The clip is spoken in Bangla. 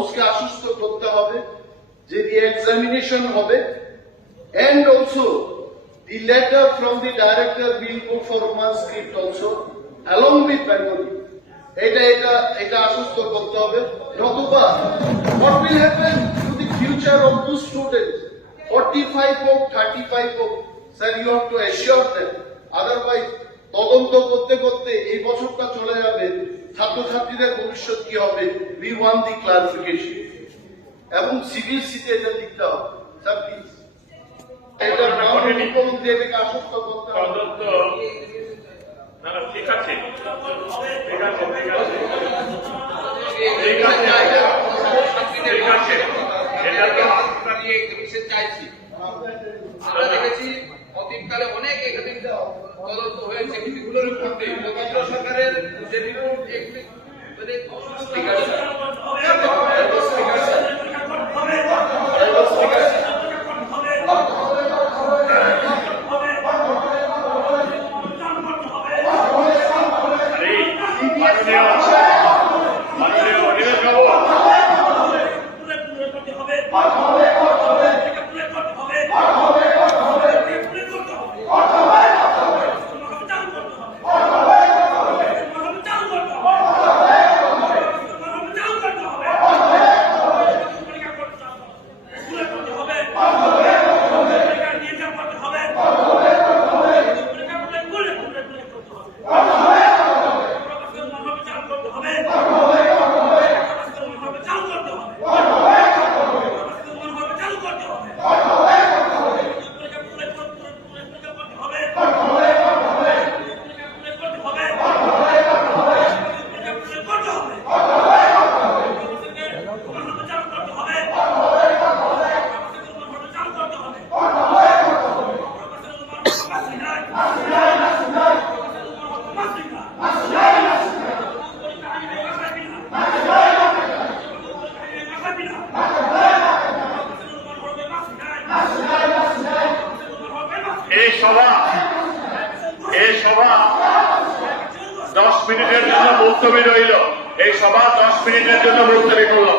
হাউসকে আশ্বস্ত করতে হবে যে রি-এক্সামিনেশন হবে, and also the letter from the director will go for one script also along with Bengali. এটা আশ্বস্ত করতে হবে। নতুবা what will happen to the future of those students 45 হোক 35 হোক, sir you have to assure them, otherwise তদন্ত করতে করতে এই বছরটা চলে যাবে, ছাত্রছাত্রীদের ভবিষ্যৎ কি হবে? we want the clarification এবং সিবিএসইতে এটা লিখতে হবে। স্যার প্লিজ এটা মুখ্যমন্ত্রী এটাকে আশ্বস্ত করতে হবে। ঠিক আছে, আমরা দেখেছি অতীতকালে অনেক একাধিক তদন্ত হয়েছে সেগুলোর উপরে কেন্দ্র সরকারের যে রিপোর্ট মানে এই সভা 10 মিনিটের জন্য মুলতবি রইল। এই সভা 10 মিনিটের জন্য মুলতবি করল।